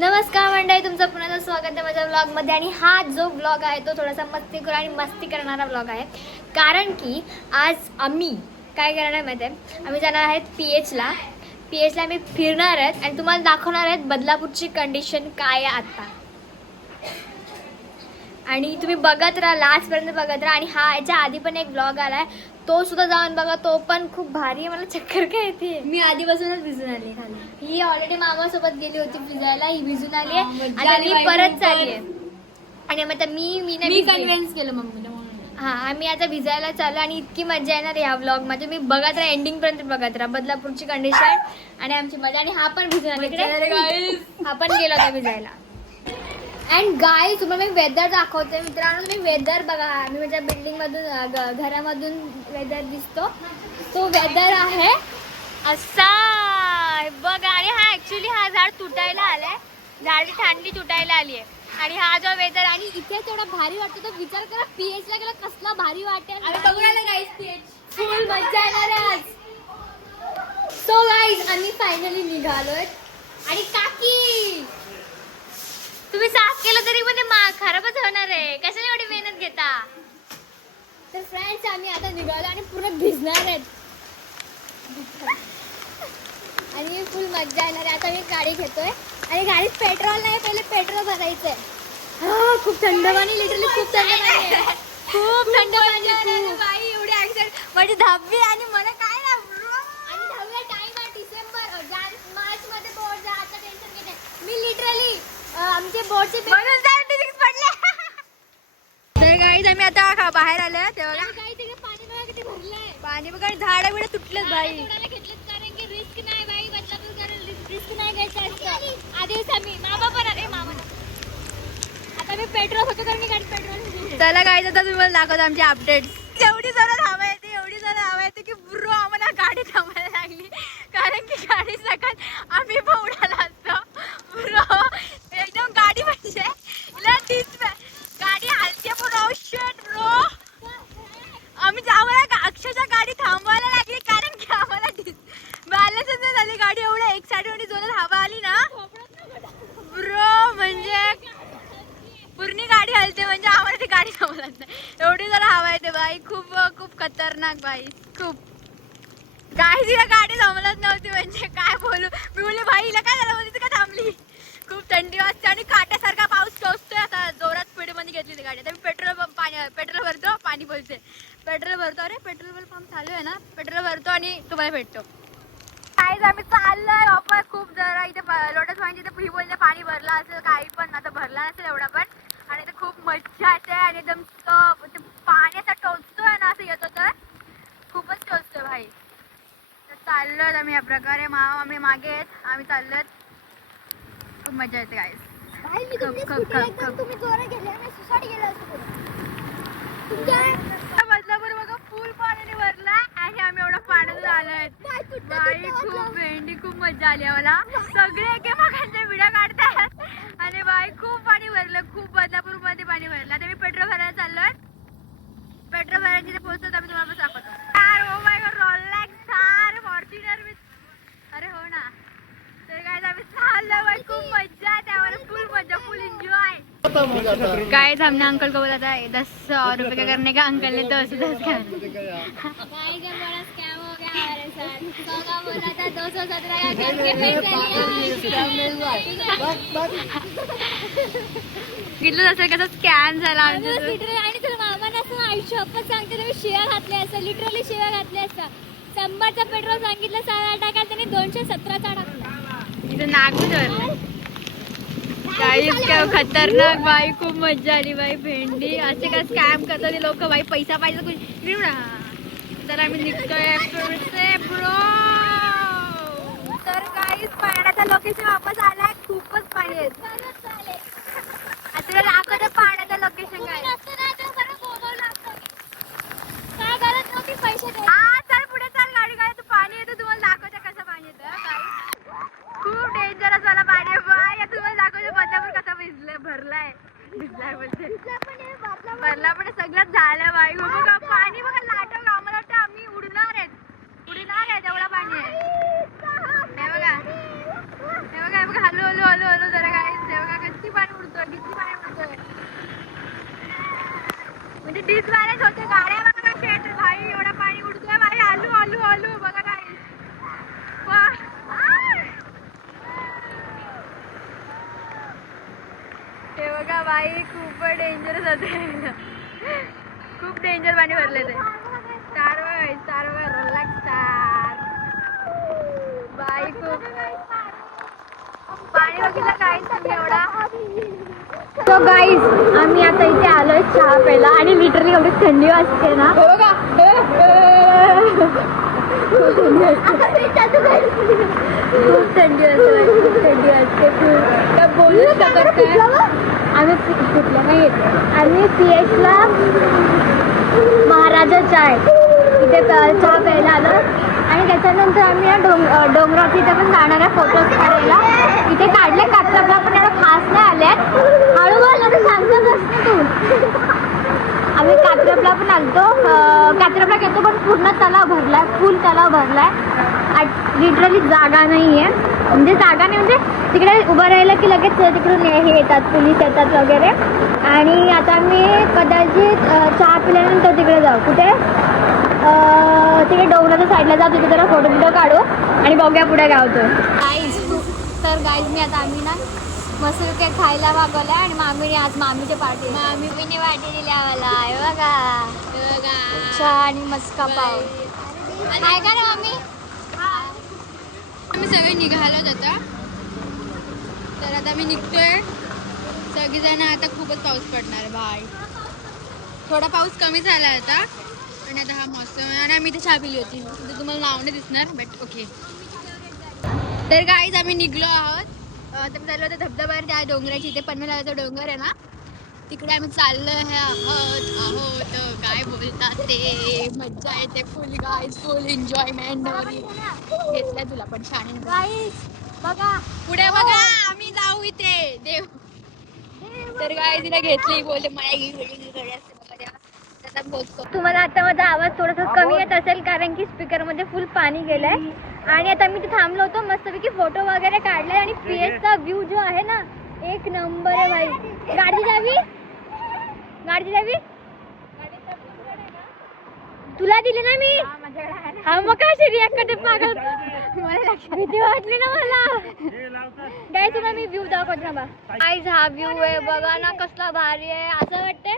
नमस्कार मंडळी, तुमचं पुन्हा स्वागत आहे माझ्या व्लॉगमध्ये. आणि हा जो व्लॉग आहे तो थोडासा मस्तीखोर आणि मस्ती करणारा व्लॉग आहे. कारण की आज आम्ही काय करणार आहे माहिती आहे, आम्ही जाणार आहेत पीएचला आम्ही फिरणार आहेत आणि तुम्हाला दाखवणार आहेत बदलापूरची कंडिशन काय आहे आता. आणि तुम्ही बघत राहा, लास्टपर्यंत बघत राहा. आणि हा याच्या आधी पण एक व्लॉग आलाय, तो सुद्धा जाऊन बघा, तो पण खूप भारी आहे. मला चक्कर काय येते, मी आधीपासूनच भिजून आली खाली. ही ऑलरेडी मामासोबत गेली होती भिजायला, ही भिजून आली आहे आणि मी परत चालली आहे. आणि आता मी कन्व्हिन्स केलं मम्मीला म्हणून हा आम्ही आता भिजायला चालू. आणि इतकी मजा येणार या व्लॉग मध्ये, मी बघत राहा, एंडिंग पर्यंत बघत राहा बदलापूरची कंडिशन आणि आमची मजा. आणि हा पण भिजून आला इकडे, हा पण गेला होता भिजायला. अँड गाय तुम्हाला मी वेदर दाखवते मित्रांनो, तुम्ही वेदर बघा. मी माझ्या बिल्डिंग मधून घरामधून वेदर दिसतो, तो वेदर आहे असा बघा. आणि हा ऍक्च्युली हा झाड तुटायला आलाय, झाडाची फांदी तुटायला आली आहे. आणि हा जो वेदर आणि इथे थोडा भारी वाटतो, तो विचार करा पीएच ला गेला कसला भारी वाटेल. गाईज फुल मजा येणार आहे आज. सो गाईज आम्ही फायनली निघालोय. आणि काकी तुम्ही साफ केलं तरी पण खराबच होणार आहे, कशाला एवढी मेहनत घेता. तर फ्रेंड्स आम्ही आता निघालो आणि पूर्ण भिजणार आहेत आणि फुल मजा येणार आहे. आता मी गाडी घेतोय आणि गाडीत पेट्रोल नाही, पहिले पेट्रोल भरायचंय. खूप थंड पाणी, लिटरली खूप थंड पाणी आहे, खूप थंड पाणी. बाई एवढी ऍक्सिडेंट माझी 10वी आणि मला काय ना आणि 10वी टाइम आहे डिसेंबर मार्च मध्ये बोर्ड जा. आता टेन्शन घेते मी लिटरली आमचे बोर्डचे पडले. तर गाईज आम्ही आता बाहेर आलोय, तेव्हा काही तिकडे पाणी बघा किती भरलंय. पाणी बघा, झाडं बिडं तुटलेत बाई. घेतलेत कारण की रिस्क नाही बाई, बदलापूर कारण रिस्क नाही घ्यायचं असतं. आधीच आम्ही मामा पण अरे मामा आता मी पेट्रोल होतो कारण की गाडी पेट्रोल. चला गाईज आता तुम्हाला दाखवतो आमचे अपडेट्स. एवढी जरा हवा येते, एवढी जरा हवा येते की ब्रो आम्हाला गाडी थांबायला लागली, कारण की गाडी सकट आम्ही उडाला असतो ब्रो. एकदम गाडी म्हणजे गाडी हलते ब्रो, शिट ब्रो. आम्ही आम्हाला अक्षरशः गाडी थांबवायला लागली कारण की आम्हाला बॅलन्सच नाही झाली गाडी. एवढ्या एक साईड एवढी जोरात हवा आली ना ब्रो, म्हणजे पूर्ण गाडी हलते, म्हणजे आम्हाला ती गाडी थांबवत नाही, एवढी जरा हवा येते बाई. खूप खूप खतरनाक बाई, खूप. काही तिला गाडी थांबवत नव्हती, म्हणजे काय बोलू. मी बोलले भाई हिला काय झालं, बोलली का थांबली. खूप थंडी वाजते आणि काट्यासारखा पाऊस टोचतोय. आता जोरात स्पीडमध्ये घेतली ती गाडी. आता मी पेट्रोल भरतो, पाणी बोलते पेट्रोल भरतो. अरे पेट्रोल पंप चालू आहे ना, पेट्रोल भरतो आणि तुम्हाला भेटतो. काहीच आम्ही चाललोय वापस. खूप जरा इथे लोटस वाईनच्या इथे बोलले पाणी भरला असेल, काही पण आता भरला नसेल एवढा पण. आणि इथे खूप मज्जा येते आणि एकदम पाणी असं टोचतोय ना, असं येतो तर खूपच टोचतोय भाई. तर चाललोय आम्ही या प्रकारे, आम्ही मागे आहेत, आम्ही चाललोय. खूप मजा येते गाईस. बदलापूर बघा फुल पाण्याने भरला आणि आम्ही एवढा पाण्यात आलोय बाई. खूप भेंडी, खूप मजा आली आम्हाला. सगळे एकमेकांच्या विडा काढतात आणि बाई खूप पाणी भरलं, खूप बदलापूर मध्ये पाणी भरलं. आता मी पेट्रोल भरायला चाललोय. पेट्रोल भरायला तिथे पोहोचतो आम्ही तुम्हाला दाखवतो. Oh my God, Rolex Thar Fortuner with, अरे हो ना. तर काय आम्ही चाललो बाई, खूप मजा आहे त्यावर, फुल मजा, फुल एंजॉय. काय हमने अंकल को बोला था 10 रुपए का करने का, अंकल ने 10 का बड़ा स्कैम हो गया हमारे साथ. 100 का बोला था 217 का करके पैसे लिया. जसं कसं स्कॅम झाला आणि तुला मामाने असं आयुष्य आपण सांगते तुम्ही शिव्या घातल्या असं, लिटरली शिव्या घातल्या असता. 100चा पेट्रोल सांगितलं 6 टाका, त्यांनी 217चा टाकला. इथं नागपूर काहीच काय खतरनाक बाई. खूप मजा आली बाई. भेंडी असे काय स्कॅम करतात ते लोक बाई, पैसा पाहिजे कुछ. तर आम्ही निघतोय ब्रो. तर काहीच पाण्याचा लोकेशन वापस आलाय, खूपच पाणी आहे. आता दाखवतं पाण्याचं लोकेशन काय. हा चल पुढे चल, गाडी काय तू पाणी येतं, तुम्हाला दाखवते कसं पाणी येतं. खूप डेंजरस वाला पाणी आहे बाय. तुम्हाला दाखवते बदलापूर कसा भरलाय बोलते, भरला पण सगळं झालं बाई. बघा पाणी बघा, लाटव. आम्हाला वाटतं आम्ही उडणार आहेत एवढा पाणी आहे. हे बघा हलू हलू हलू हलू जरा काय भिजवायलाच होते गाड्या बघा कशा आहेत भाई एवढा पाणी उडतोय भाई आलू आलू आलू बघा काय हे बघा बाई खूप डेंजरस होते खूप डेंजर पाणी भरले ते स्टार रिलॅक्स स्टार बाई खूप पाणी बघितलं काहीच तुम्ही एवढा तो गाईज आम्ही आता इथे आलोय चहा प्यायला आणि लिटरली एवढी थंडी वाजते ना खूप थंडी वाजते खूप बोलू शकत आम्ही कुठल्या नाही येतो आम्ही PHला महाराजा चाय इथे चहा प्यायला आलो आणि त्याच्यानंतर आम्ही या डोंगरावरती इथे पण जाणार आहे फोटोज काढायला इथे काढले कात्रपला पण एवढं खास नाही आल्यात हळूहळू सांगतो कसं तू आम्ही कात्रपला पण आलतो कात्रपला घेतो पण पूर्ण तलाव भरलाय फुल तलाव भरलाय लिटरली जागा नाही आहे म्हणजे जागा नाही म्हणजे तिकडे उभं राहिलं की लगेच तिकडून हे येतात पोलीस येतात वगैरे आणि आता आम्ही कदाचित चहा पिल्यानंतर तिकडे जाऊ कुठे तिकडे डोंगराच्या साईडला जाऊ तिथे जरा फोटो काढू आणि बघूया पुढे गावतो तर गाईज मी आता आम्ही ना मस्त काही खायला मागवलं आणि मामीने आज मामीचे पार्टी मामीने वाटी दिली आम्हाला बघा चहा आणि मस्का पाव आहे का ना मामी आम्ही सगळे निघालो आता तर आता मी निघतोय सगळीजण आता खूपच पाऊस पडणार आहे भाई थोडा पाऊस कमी झाला आता आणि आता हा मौसम आणि आम्ही इथे चहा पिली होती तिथे तुम्हाला नाव नाही दिसणार बट ओके तर गाईज आम्ही निघलो आहोत तर चाललो होतं धबधब्यावर त्या डोंगराची इथे पनवेलाचा डोंगर आहे ना तिकडे आम्ही चाललो आहे आहोत काय बोलतात ते मज्जा येते फुल गाईज फुल एन्जॉयमेंट घेतलंय तुला पण छान गाईज बघा पुढे बघा आम्ही जाऊ इथे देव तर गाईज तिला घेतली बोलते मला तुम्हाला आता माझा आवाज थोडासा कमी येत असेल कारण की स्पीकर मध्ये फुल पाणी गेलंय आणि आता मी तिथे थांबलो होतो मस्तपैकी फोटो वगैरे काढले आणि PHचा व्ह्यू जो आहे ना एक नंबर आहे भाई गाडी जावी तुला दिली ना मी हा मग काय रिॲक्ट करते पागल मला भीती वाटली ना मला काय तुम्हाला मी व्ह्यू दाखवते ना गाईज हा व्ह्यू आहे बघा ना कसला भारी आहे असं वाटतंय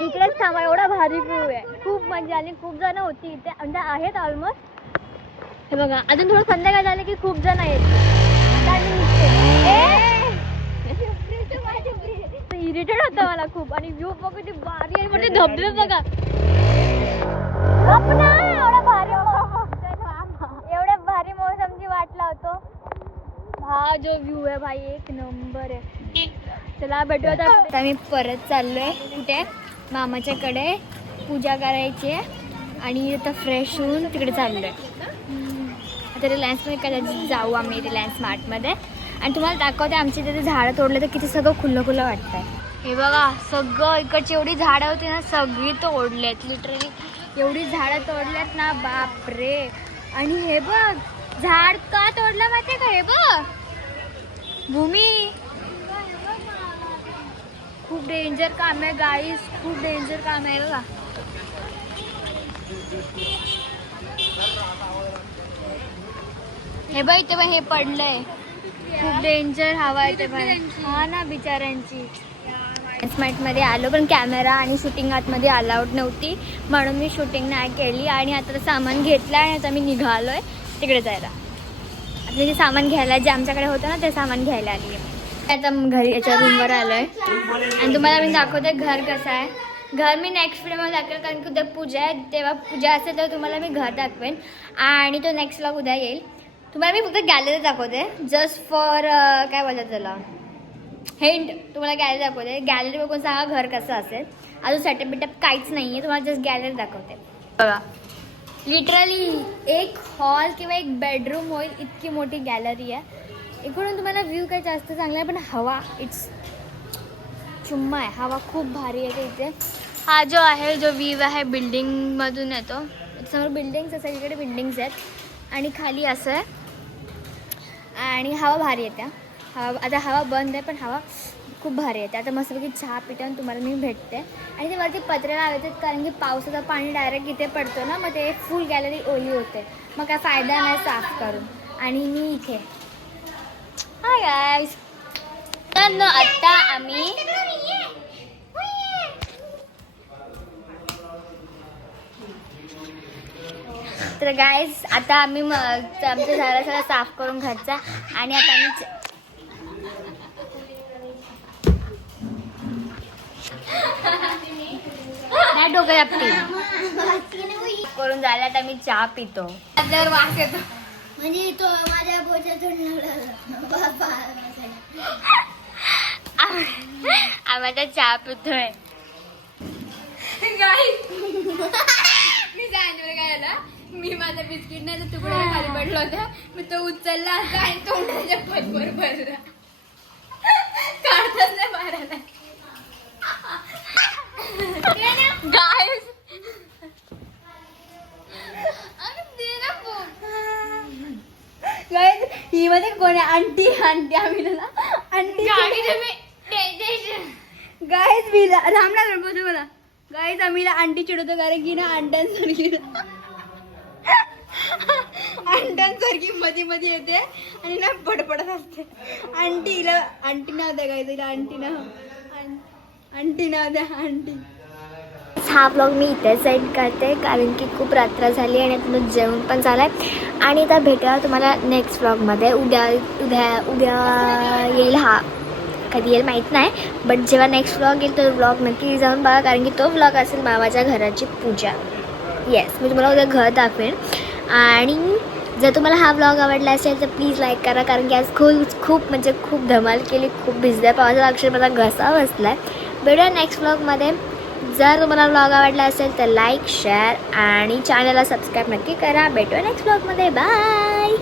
इकडेच थांबा एवढा भारी व्ह्यू आहे खूप मजा आली खूप जण होती इथे म्हणजे आहेत ऑलमोस्ट हे बघा अजून थोडं संध्याकाळ झालं की खूप जण आहेत इरिटेड होतं मला खूप आणि व्ह्यू बघा ती भारी आहे म्हणजे धबधबे बघा एवढा भारी एवढ्या भारी मौसमची वाट लावतो हा जो व्ह्यू आहे भाई एक नंबर आहे चला भेटू आता मी परत चाललोय कुठे मामाच्याकडे पूजा करायची आहे आणि आता फ्रेश होऊन तिकडे चाललोय आता रिलायन्समध्ये कदाचित जाऊ आम्ही रिलायन्स स्मार्टमध्ये आणि तुम्हाला दाखवते आमच्या तिथे झाडं तोडले तर किती सगळं खुलं खुलं वाटतंय हे बघा सगळं इकडची एवढी झाडं होती ना सगळी तोडलेत लिटरली एवढी झाडं तोडल्यात ना बापरे आणि हे बघ झाड का तोडलं माहितीये का हे बघ भूमी खूप डेंजर काम आहे गाईस खूप डेंजर काम आहे बघा हे बघ इथे हे पडलंय खूप डेंजर हवा आहे ते हा ना बिचाऱ्यांची मध्ये आलो पण कॅमेरा आणि शूटिंग आतमध्ये अलाउड नव्हती म्हणून मी शूटिंग नाही केली आणि आता सामान घेतलं आणि आता मी निघालोय तिकडे जायला आता जे सामान घ्यायला जे आमच्याकडे होतं ना ते सामान घ्यायला आली आहे आता घरी याच्या रूमवर आलोय आणि तुम्हाला मी दाखवते घर कसं आहे घर मी नेक्स्ट व्हिडिओमध्ये दाखवेल कारण की उद्या पूजा आहे तेव्हा पूजा असेल तर तुम्हाला मी घर दाखवेन आणि तो नेक्स्ट व्लॉग उद्या येईल तुम्हाला मी फक्त गॅलरी दाखवते जस्ट फॉर काय बोलतात त्याला हिंट तुम्हाला गॅलरी दाखवते गॅलरी बघून सांगा घर कसं असेल अजून सेटअप बिटअप काहीच नाही आहे तुम्हाला जस्ट गॅलरी दाखवते बघा लिटरली एक हॉल किंवा एक बेडरूम होईल इतकी मोठी गॅलरी आहे इकडून तुम्हाला व्ह्यू काही जास्त चांगला आहे पण हवा इट्स चुम्मा आहे हवा खूप भारी आहे इथे हा जो आहे जो व्ह्यू आहे बिल्डिंगमधून येतो समोर बिल्डिंग्स आहे सगळीकडे बिल्डिंग्स आहेत आणि खाली असं आहे आणि हवा भारी येते हवा आता हवा बंद आहे पण हवा खूप भारी येते. आता मस्तपैकी चहा पितो आणि तुम्हाला मी भेटते. आणि ते वरती पत्रे लावायचे कारण की पावसाचं पाणी डायरेक्ट इथे पडतं ना, मग ते फुल गॅलरी ओली होते, मग काय फायदा नाही साफ करून. आणि मी इथे हाय गाईज. तर आता आम्ही तर गाईज आता आम्ही आमच्या झाडा सगळं साफ करून घ्यायचा. आणि आता आम्ही नाही डोकं आपली करून झाला. आता मी चहा पितो. जर वास येतो म्हणजे तो माझ्या आम्हाला चहा पितोय. मी सांगितलं काय झालं, मी माझा बिस्किट नाही तर तुकडा खाली पडला होता, मी तो उचलला असता आणि तोंडाच्या पटवर भरला. काढताच नाही मारायला. गाईस ही मध्ये कोण आहे? आंटी आंटी आम्ही आंटी गाईज मी रामला गणपती मला गाईज आम्ही आंटी चिडवतो कारण की ना अंड्यांसारखी अंड्यांसारखी मध्ये मध्ये येते आणि ना पडपडत असते. आंटीला आंटी नाव द्या गाईज, तिला आंटी नाव द्या आंटी. हा ब्लॉग मी इथे सेंड करते कारण की खूप रात्र झाली आणि आता जेवण पण झालं आहे. आणि आता भेटूया तुम्हाला नेक्स्ट ब्लॉगमध्ये. उद्या येईल. हा कधी येईल माहीत नाही, बट जेव्हा नेक्स्ट ब्लॉग येईल तो ब्लॉग नक्की जाऊन बघा कारण की तो ब्लॉग असेल मामाच्या घराची पूजा. येस, मी तुम्हाला उद्या घर दाखवेन. आणि जर तुम्हाला हा ब्लॉग आवडला असेल तर प्लीज लाईक करा कारण की आज खूप म्हणजे खूप धमाल केली. खूप भिजल्या पावाचा अक्षर माझा घसा बसला आहे. भेटूया नेक्स्ट ब्लॉगमध्ये. जर तुम्हाला ब्लॉग आवडला असेल तर लाईक शेअर आणि चॅनलला सबस्क्राईब नक्की करा. भेटूया नेक्स्ट ब्लॉगमध्ये. बाय.